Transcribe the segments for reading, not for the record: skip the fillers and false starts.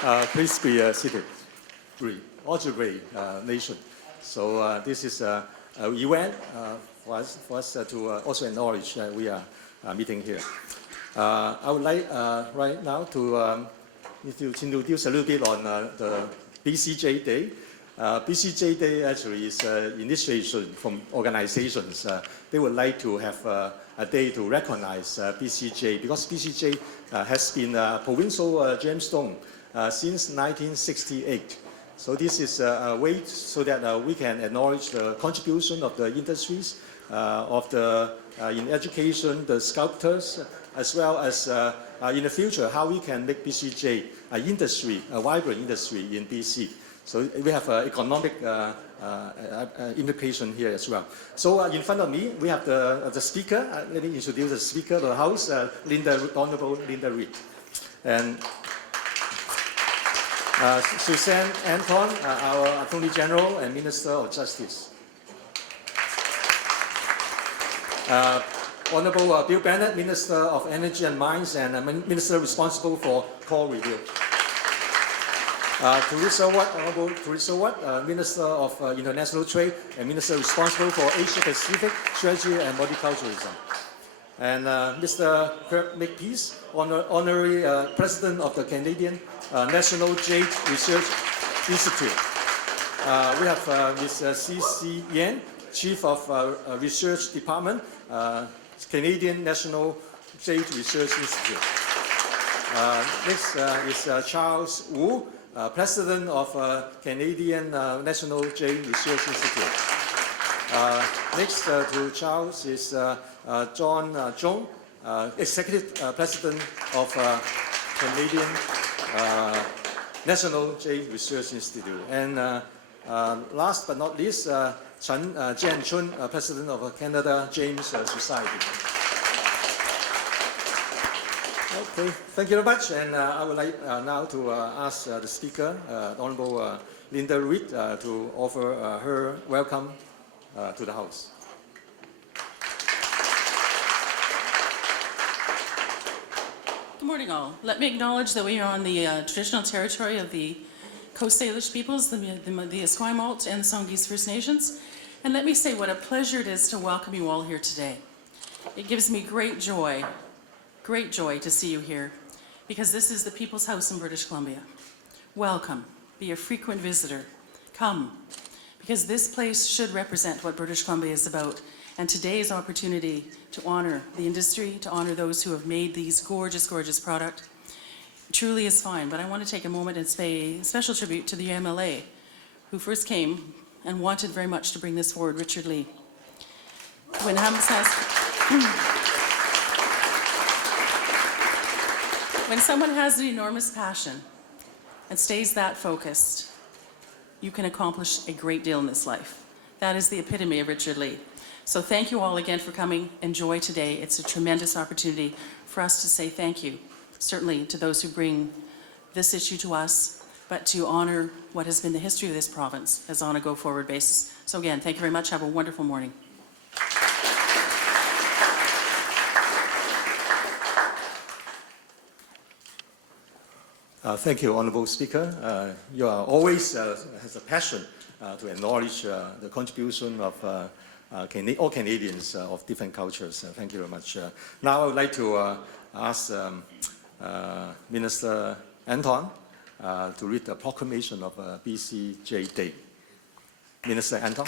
Please be seated. Ojibwe Nation. So this is an event for us to also acknowledge that we are meeting here. I would like right now to introduce a little bit on the BCJ Day. BCJ Day actually is initiation from organizations. They would like to have a day to recognize BCJ because BCJ has been a provincial gemstone since 1968. So this is a way so that we can acknowledge the contribution of the industries, in education, the sculptors, as well as in the future, how we can make BCJ an industry, a vibrant industry in BC. So we have economic implication here as well. So in front of me, we have the speaker. Let me introduce the speaker of the House, Honorable Linda Reid. And Suzanne Anton, our Attorney General and Minister of Justice. Honorable Bill Bennett, Minister of Energy and Mines and Minister responsible for coal review. Honorable Teresa Watt, Minister of International Trade and Minister responsible for Asia Pacific Strategy and Multiculturalism. And Mr. Kirk Makepeace, Honorary President of the Canadian National Jade Research Institute. We have Ms. C.C. Yan, Chief of Research Department, Canadian National Jade Research Institute. Next is Charles Wu, President of Canadian National Jade Research Institute. Next to Charles is John Zhong, Executive President of Canadian National Jade Research Institute. And last but not least, Chen Jianchun, President of Canada James Society. Okay, thank you very much. And I would like now to ask the speaker, Honorable Linda Reid, to offer her welcome to the House. Good morning, all. Let me acknowledge that we are on the traditional territory of the Coast Salish peoples, the Esquimalt and the Songhees First Nations. And let me say what a pleasure it is to welcome you all here today. It gives me great joy to see you here, because this is the People's House in British Columbia. Welcome. Be a frequent visitor. Come, because this place should represent what British Columbia is about. And today's opportunity to honor the industry, to honor those who have made these gorgeous, gorgeous products, truly is fine. But I want to take a moment and pay special tribute to the MLA, who first came and wanted very much to bring this forward, Richard Lee. When someone has an enormous passion and stays that focused, you can accomplish a great deal in this life. That is the epitome of Richard Lee. So thank you all again for coming. Enjoy today. It's a tremendous opportunity for us to say thank you, certainly to those who bring this issue to us, but to honor what has been the history of this province as on a go-forward basis. So again, thank you very much. Have a wonderful morning. Thank you, Honorable Speaker. You are always has a passion to acknowledge the contribution of all Canadians of different cultures. Thank you very much. Now I would like to ask Minister Anton to read the proclamation of BCJ Day. Minister Anton.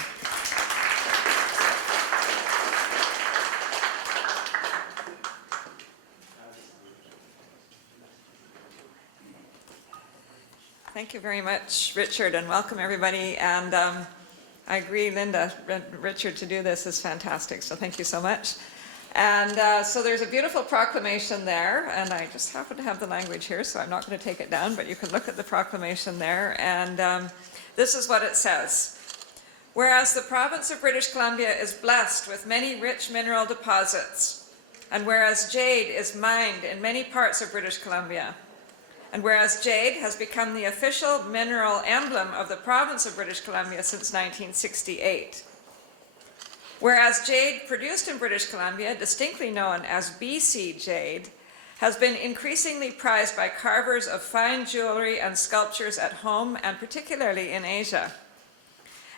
Thank you very much, Richard, and welcome everybody. And I agree, Linda, Richard, to do this is fantastic, so thank you so much. And so there's a beautiful proclamation there, and I just happen to have the language here, so I'm not going to take it down, but you can look at the proclamation there. And this is what it says. Whereas the province of British Columbia is blessed with many rich mineral deposits, and whereas jade is mined in many parts of British Columbia, and whereas jade has become the official mineral emblem of the province of British Columbia since 1968. Whereas jade produced in British Columbia, distinctly known as BC jade, has been increasingly prized by carvers of fine jewelry and sculptures at home and particularly in Asia.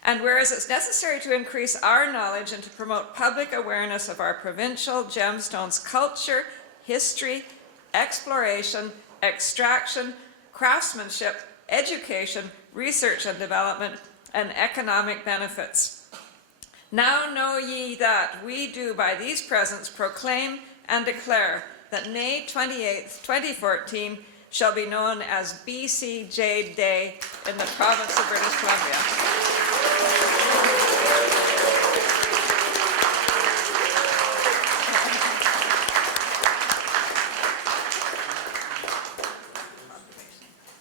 And whereas it's necessary to increase our knowledge and to promote public awareness of our provincial gemstones culture, history, exploration, extraction, craftsmanship, education, research and development, and economic benefits. Now know ye that we do by these presents proclaim and declare that May 28th, 2014 shall be known as BC Jade Day in the province of British Columbia.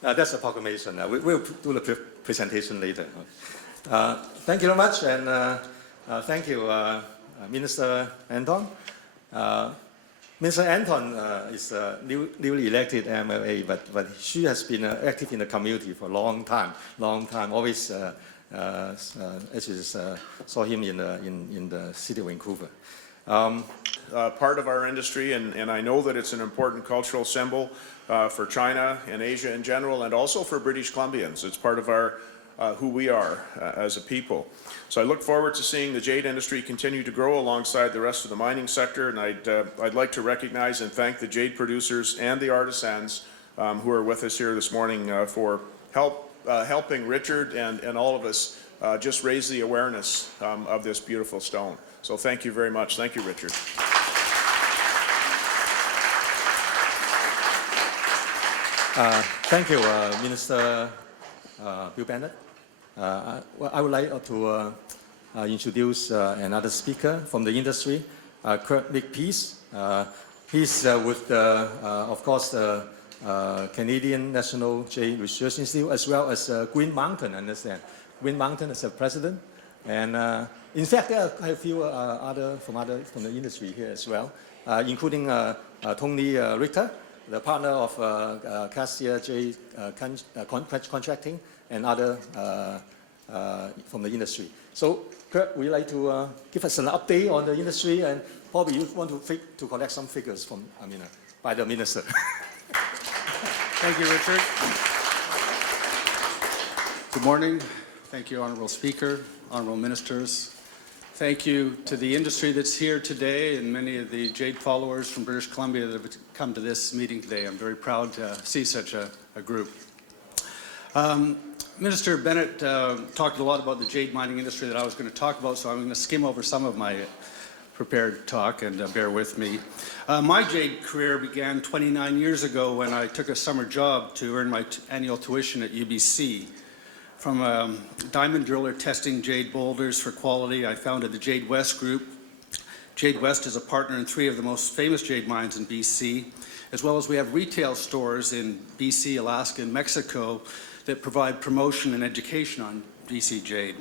That's a proclamation. We'll do the presentation later. Thank you very much, and thank you, Minister Anton. Minister Anton is a newly elected MLA, but she has been active in the community for a long time. Always, saw him in the city of Vancouver. Part of our industry, and I know that it's an important cultural symbol for China and Asia in general, and also for British Columbians. It's part of our who we are as a people. So I look forward to seeing the jade industry continue to grow alongside the rest of the mining sector, and I'd like to recognize and thank the jade producers and the artisans who are with us here this morning for helping Richard and all of us just raise the awareness of this beautiful stone. So thank you very much. Thank you, Richard. Thank you, Minister Bill Bennett. I would like to introduce another speaker from the industry, Kurt Nick-Peace. He's with, of course, the Canadian National Jade Research Institute, as well as Green Mountain, I understand. Green Mountain is a president. And in fact, there are a few other from the industry here as well, including Tony Richter, the partner of Cassia Jade Contracting, and other from the industry. So, Kurt, would you like to give us an update on the industry, and probably you want to collect some figures from by the minister. Thank you, Richard. Good morning. Thank you, Honourable Speaker, Honourable Ministers. Thank you to the industry that's here today and many of the Jade followers from British Columbia that have come to this meeting today. I'm very proud to see such a group. Minister Bennett talked a lot about the jade mining industry that I was going to talk about, so I'm going to skim over some of my prepared talk, and bear with me. My jade career began 29 years ago when I took a summer job to earn my annual tuition at UBC. From a diamond driller testing jade boulders for quality, I founded the Jade West Group. Jade West is a partner in 3 of the most famous jade mines in BC, as well as we have retail stores in BC, Alaska, and Mexico that provide promotion and education on BC jade.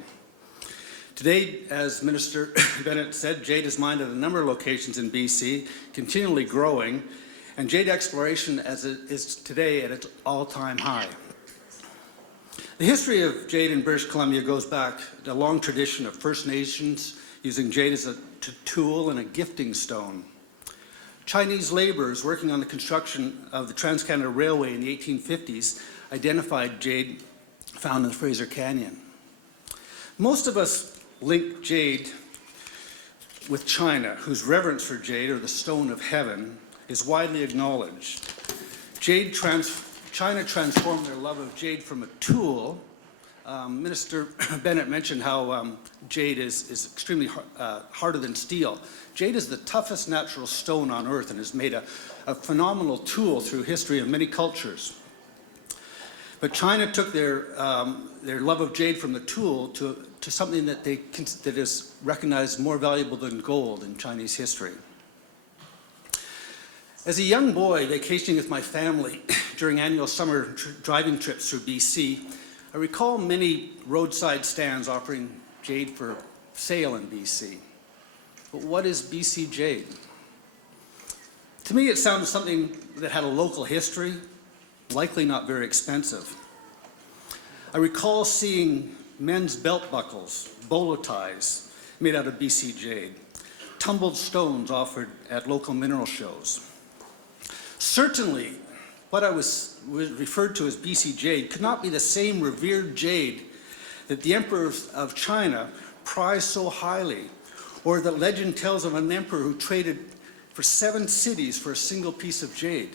Today, as Minister Bennett said, jade is mined at a number of locations in BC, continually growing, and jade exploration as it is today at its all-time high. The history of jade in British Columbia goes back to a long tradition of First Nations using jade as a tool and a gifting stone. Chinese laborers working on the construction of the Trans-Canada Railway in the 1850s identified jade found in the Fraser Canyon. Most of us link jade with China, whose reverence for jade, or the stone of heaven, is widely acknowledged. China transformed their love of jade from a tool. Minister Bennett mentioned how jade is extremely harder than steel. Jade is the toughest natural stone on earth and has made a phenomenal tool through history of many cultures. But China took their love of jade from the tool to something that is recognized more valuable than gold in Chinese history. As a young boy vacationing with my family during annual summer driving trips through BC, I recall many roadside stands offering jade for sale in BC. But what is BC jade? To me, it sounds something that had a local history, likely not very expensive. I recall seeing men's belt buckles, bolo ties made out of BC jade, tumbled stones offered at local mineral shows. Certainly, what I was referred to as BC Jade could not be the same revered jade that the Emperor of China prized so highly, or that legend tells of an emperor who traded for 7 cities for a single piece of jade.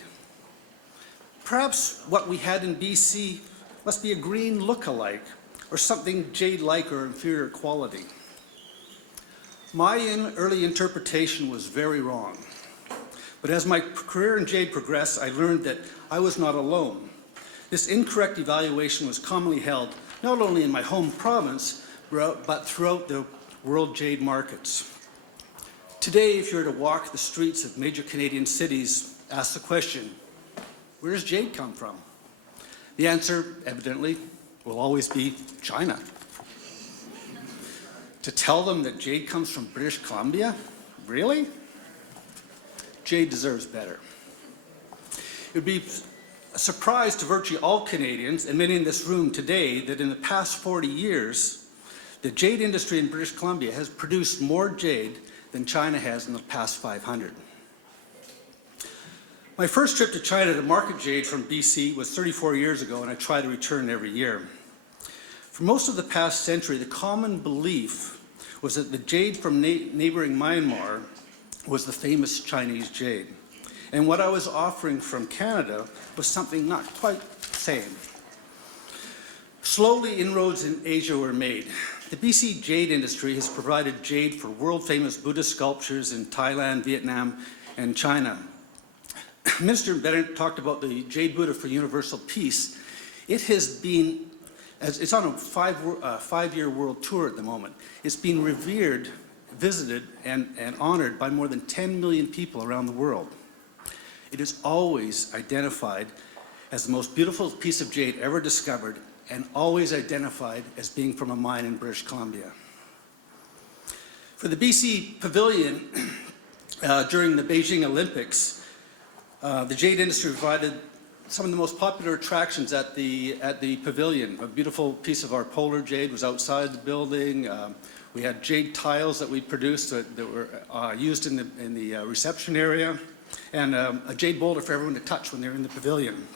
Perhaps what we had in BC must be a green look-alike, or something jade-like or inferior quality. My early interpretation was very wrong. But as my career in jade progressed, I learned that I was not alone. This incorrect evaluation was commonly held not only in my home province, but throughout the world jade markets. Today, if you were to walk the streets of major Canadian cities, ask the question, where does jade come from? The answer, evidently, will always be China. To tell them that jade comes from British Columbia? Really? Jade deserves better. It would be a surprise to virtually all Canadians, and many in this room today, that in the past 40 years, the jade industry in British Columbia has produced more jade than China has in the past 500. My first trip to China to market jade from BC was 34 years ago, and I try to return every year. For most of the past century, the common belief was that the jade from neighboring Myanmar was the famous Chinese jade. And what I was offering from Canada was something not quite the same. Slowly, inroads in Asia were made. The BC jade industry has provided jade for world-famous Buddhist sculptures in Thailand, Vietnam, and China. Minister Bennett talked about the Jade Buddha for Universal Peace. It has been, it's on a five-year world tour at the moment. It's been revered, visited, and honored by more than 10 million people around the world. It is always identified as the most beautiful piece of jade ever discovered, and always identified as being from a mine in British Columbia. For the BC Pavilion, during the Beijing Olympics, the jade industry provided some of the most popular attractions at the pavilion. A beautiful piece of our polar jade was outside the building. We had jade tiles that we produced that were used in the reception area, and a jade boulder for everyone to touch when they're in the pavilion.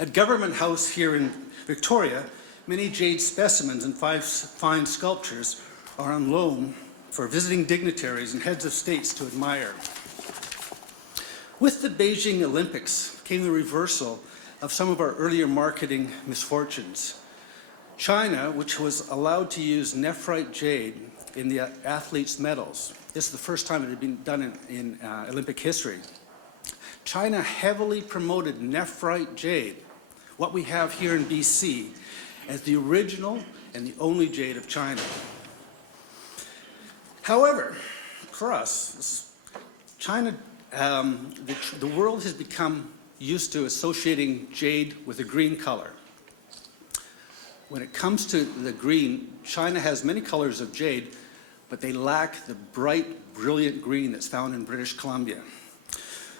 At Government House here in Victoria, many jade specimens and fine sculptures are on loan for visiting dignitaries and heads of states to admire. With the Beijing Olympics came the reversal of some of our earlier marketing misfortunes. China, which was allowed to use nephrite jade in the athletes' medals. This is the first time it had been done in Olympic history. China heavily promoted nephrite jade, what we have here in BC, as the original and the only jade of China. However, for us, China, the world has become used to associating jade with a green color. When it comes to the green, China has many colors of jade, but they lack the bright, brilliant green that's found in British Columbia.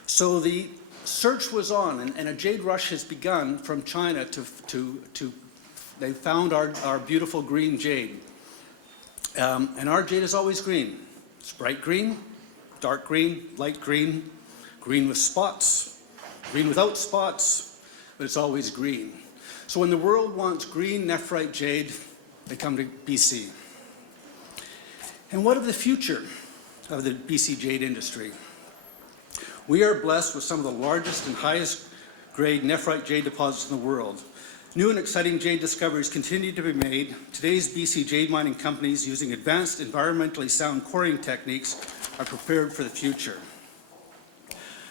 So the search was on, and a jade rush has begun from China they found our beautiful green jade. And our jade is always green. It's bright green, dark green, light green, green with spots, green without spots, but it's always green. So when the world wants green nephrite jade, they come to BC. And what of the future of the BC jade industry? We are blessed with some of the largest and highest grade nephrite jade deposits in the world. New and exciting jade discoveries continue to be made. Today's BC jade mining companies, using advanced environmentally sound quarrying techniques, are prepared for the future.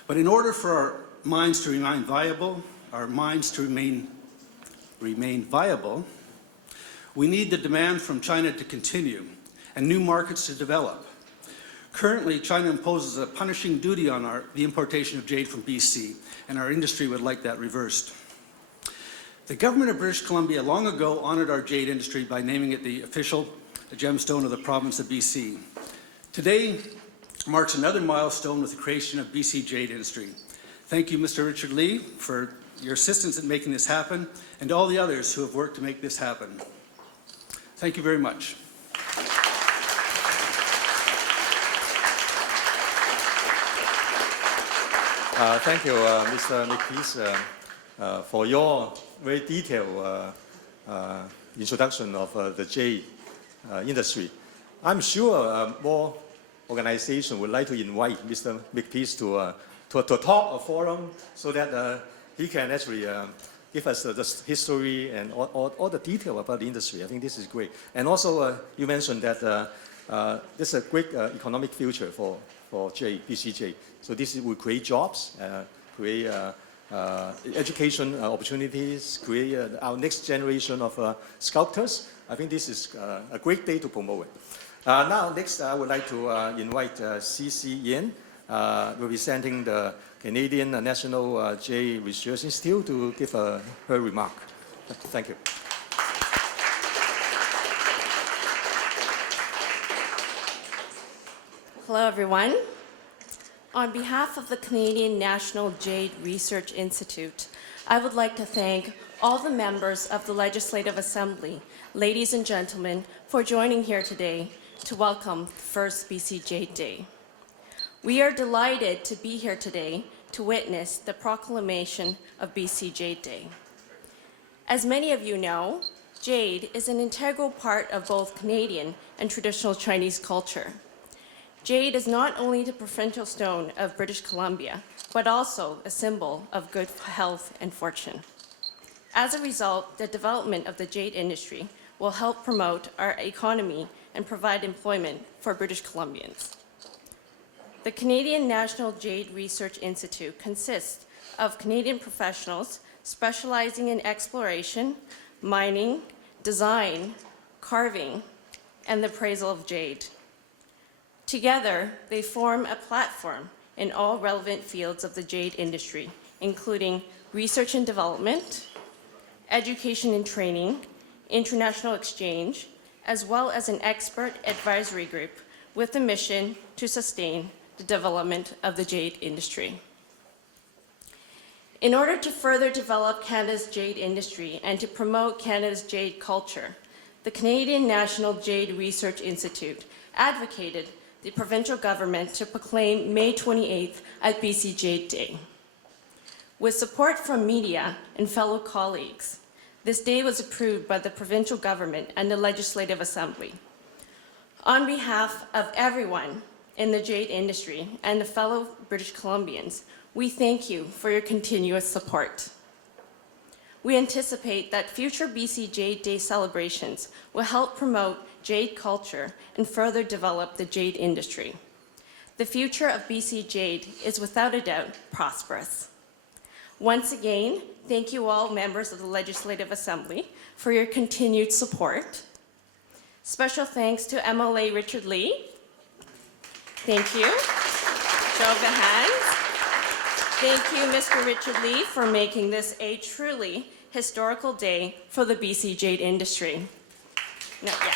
But in order for our mines to remain viable, we need the demand from China to continue and new markets to develop. Currently, China imposes a punishing duty on the importation of jade from BC, and our industry would like that reversed. The government of British Columbia long ago honored our jade industry by naming it the official gemstone of the province of BC. Today marks another milestone with the creation of BC jade industry. Thank you, Mr. Richard Lee, for your assistance in making this happen, and all the others who have worked to make this happen. Thank you very much. Thank you, Mr. Makepeace, for your very detailed introduction of the jade industry. I'm sure more organizations would like to invite Mr. Makepeace to a talk, a forum, so that he can actually give us the history and all the detail about the industry. I think this is great. And also, you mentioned that this is a great economic future for Jade, BCJ. So this will create jobs, create education opportunities, create our next generation of sculptors. I think this is a great day to promote it. Now, next, I would like to invite C.C. Yin, representing the Canadian National Jade Research Institute, to give her remark. Thank you. Hello, everyone. On behalf of the Canadian National Jade Research Institute, I would like to thank all the members of the Legislative Assembly, ladies and gentlemen, for joining here today to welcome the first BC Jade Day. We are delighted to be here today to witness the proclamation of BC Jade Day. As many of you know, jade is an integral part of both Canadian and traditional Chinese culture. Jade is not only the provincial stone of British Columbia, but also a symbol of good health and fortune. As a result, the development of the jade industry will help promote our economy and provide employment for British Columbians. The Canadian National Jade Research Institute consists of Canadian professionals specializing in exploration, mining, design, carving, and the appraisal of jade. Together, they form a platform in all relevant fields of the jade industry, including research and development, education and training, international exchange, as well as an expert advisory group with the mission to sustain the development of the jade industry. In order to further develop Canada's jade industry and to promote Canada's jade culture, the Canadian National Jade Research Institute advocated the provincial government to proclaim May 28th as BC Jade Day. With support from media and fellow colleagues, this day was approved by the provincial government and the Legislative Assembly. On behalf of everyone in the jade industry and the fellow British Columbians, we thank you for your continuous support. We anticipate that future BC Jade Day celebrations will help promote jade culture and further develop the jade industry. The future of BC Jade is without a doubt prosperous. Once again, thank you all members of the Legislative Assembly for your continued support. Special thanks to MLA Richard Lee. Thank you. Show of the hands. Thank you, Mr. Richard Lee, for making this a truly historical day for the BC jade industry. Not yet.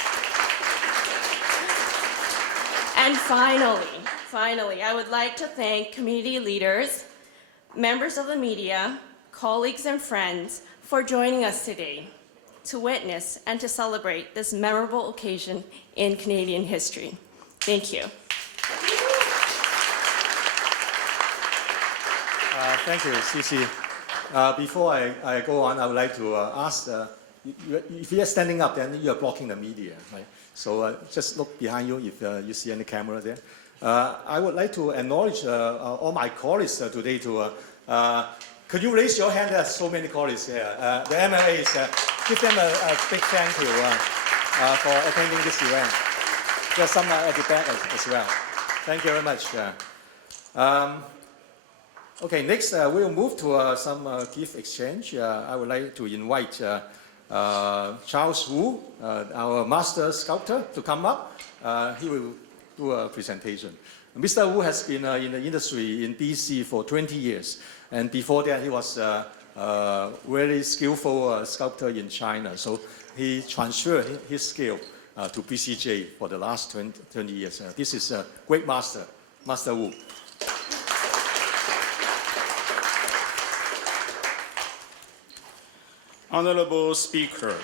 And finally, I would like to thank community leaders, members of the media, colleagues and friends for joining us today to witness and to celebrate this memorable occasion in Canadian history. Thank you. Thank you, Cici. Before I go on, I would like to ask, if you're standing up, then you're blocking the media, right? So just look behind you if you see any camera there. I would like to acknowledge all my colleagues today to, could you raise your hand? There are so many colleagues here. The MLAs, give them a big thank you for attending this event. There's some at the back as well. Thank you very much. Okay, next we'll move to some gift exchange. I would like to invite Charles Wu, our master sculptor, to come up. He will do a presentation. Mr. Wu has been in the industry in BC for 20 years, and before that he was a very skillful sculptor in China. So he transferred his skill to BCJ for the last 20 years. This is a great master, Master Wu. Honorable Speaker,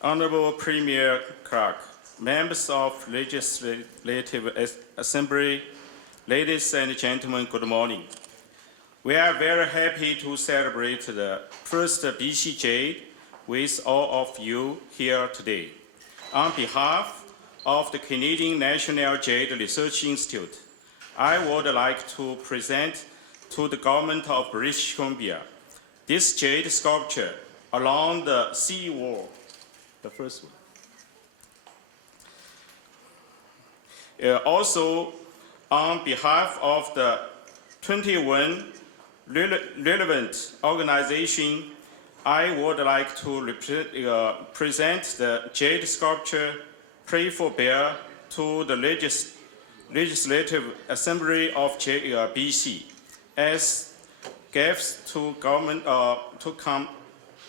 Honorable Premier Clark, members of Legislative Assembly, ladies and gentlemen, good morning. We are very happy to celebrate the first BC Jade with all of you here today. On behalf of the Canadian National Jade Research Institute, I would like to present to the government of British Columbia this jade sculpture along the sea wall. The first one. Also, on behalf of the 21 relevant organizations, I would like to present the jade sculpture Playful Bear to the Legislative Assembly of BC as gifts to government to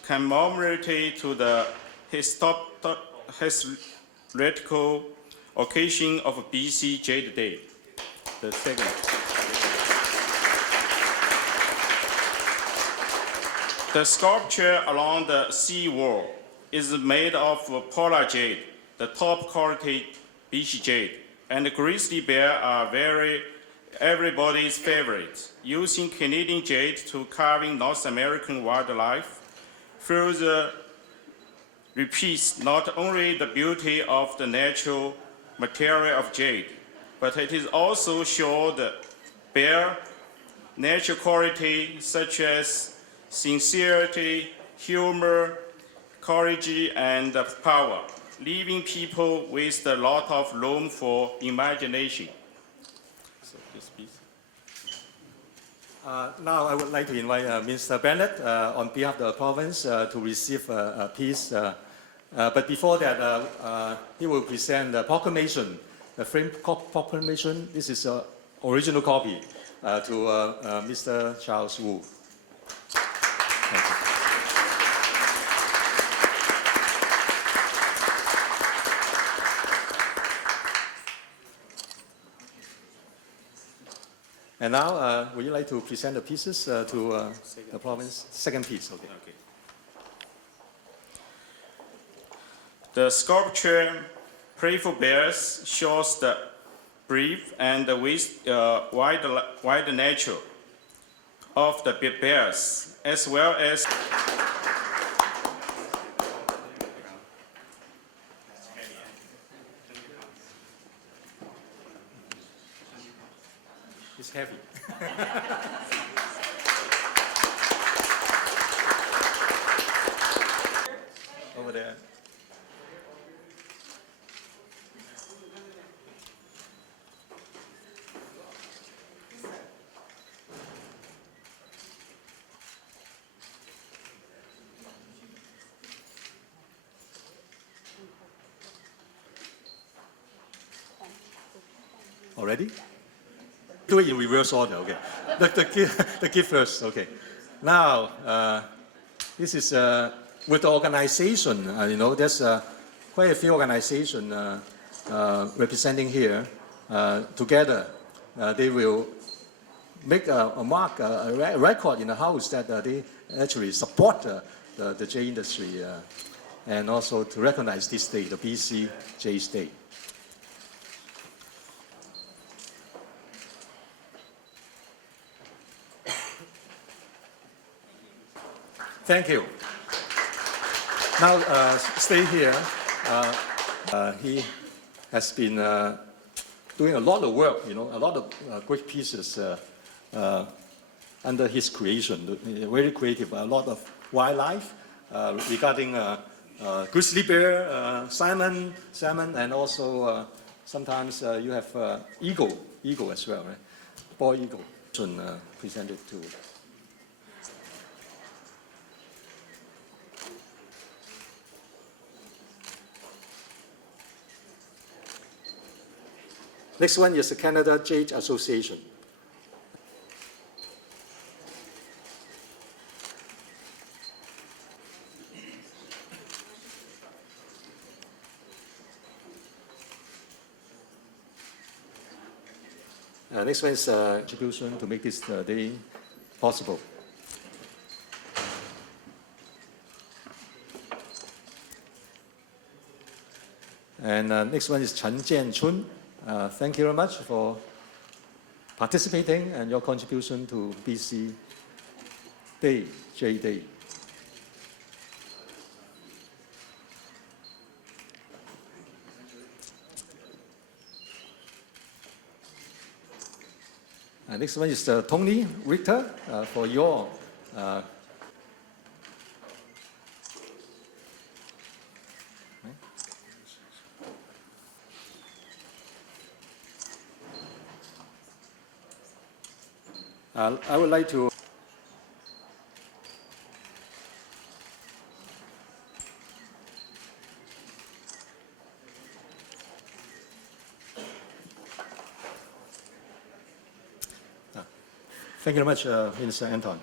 commemorate to the historical occasion of BC Jade Day. The second. The sculpture along the sea wall is made of polar jade, the top quality BC jade, and the grizzly bear are everybody's favorite. Using Canadian jade to carving North American wildlife further repeats not only the beauty of the natural material of jade, but it is also show the bear natural quality such as sincerity, humor, courage, and power, leaving people with a lot of room for imagination. So this piece. Now I would like to invite Mr. Bennett on behalf of the province to receive a piece. But before that, he will present the proclamation, the frame proclamation. This is an original copy to Mr. Charles Wu. Thank you. And now, would you like to present the pieces to the province? Second piece, okay. Okay. The sculpture Playful Bears shows the brief and wide nature of the bears, as well as It's heavy. Over there. Already? Do it in reverse order, okay. The gift first, okay. Now, this is with the organization, there's quite a few organizations representing here. Together, they will make a mark, a record in the house that they actually support the jade industry and also to recognize this day, the BC Jade Day. Thank you. Now, stay here. He has been doing a lot of work, a lot of great pieces under his creation. Very creative, a lot of wildlife regarding grizzly bear, salmon, and also sometimes you have eagle as well, right? Bald eagle presented too. Next one is the Canada Jade Association. Next one is contribution to make this day possible. And next one is Chen Jianchun. Thank you very much for participating and your contribution to BC Day, Jade Day. Next one is Tony Richter for your I would like to thank you very much, Minister Anton.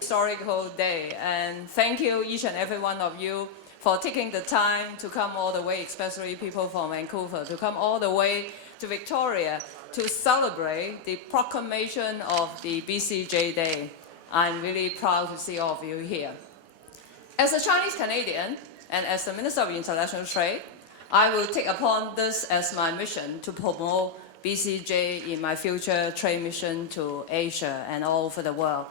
Historical day, and thank you each and every one of you for taking the time to come all the way, especially people from Vancouver, to come all the way to Victoria to celebrate the proclamation of the BCJ Day. I'm really proud to see all of you here. As a Chinese Canadian and as the Minister of International Trade, I will take upon this as my mission to promote BCJ in my future trade mission to Asia and all over the world.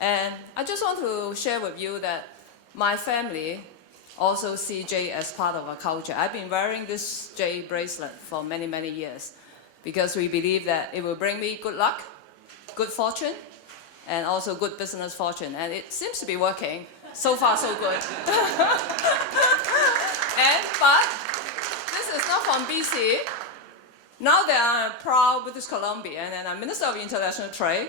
And I just want to share with you that my family also see jade as part of our culture. I've been wearing this jade bracelet for many, many years because we believe that it will bring me good luck, good fortune, and also good business fortune. And it seems to be working. So far, so good. But this is not from BC. Now that I'm a proud British Columbian and I'm Minister of International Trade,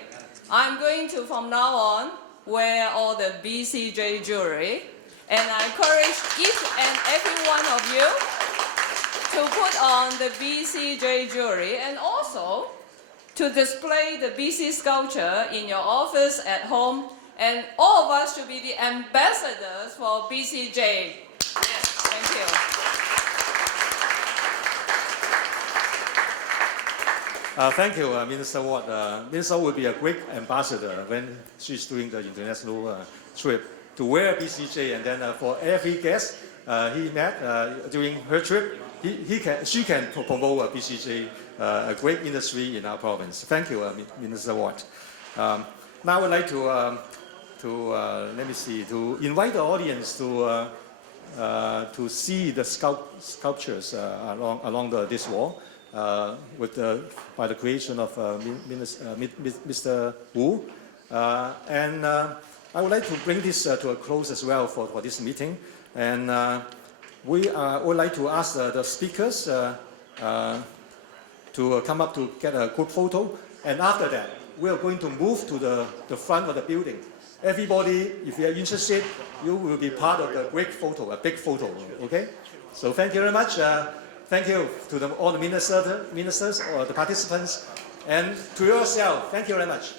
I'm going to, from now on, wear all the BCJ jewelry. And I encourage each and every one of you to put on the BCJ jewelry and also to display the BC sculpture in your office, at home. And all of us should be the ambassadors for BCJ. Yes. Thank you. Thank you, Minister Watt. Minister will be a great ambassador when she's doing the international trip to wear BCJ, and then for every guest he met during her trip, she can promote BCJ, a great industry in our province. Thank you, Minister Watt. Now I would like to invite the audience to see the sculptures along this wall. By the creation of Mr. Wu. And I would like to bring this to a close as well for this meeting. And we would like to ask the speakers to come up to get a group photo. And after that, we are going to move to the front of the building. Everybody, if you are interested, you will be part of the great photo, a big photo, okay? So thank you very much. Thank you to all the ministers or the participants, and to yourself. Thank you very much.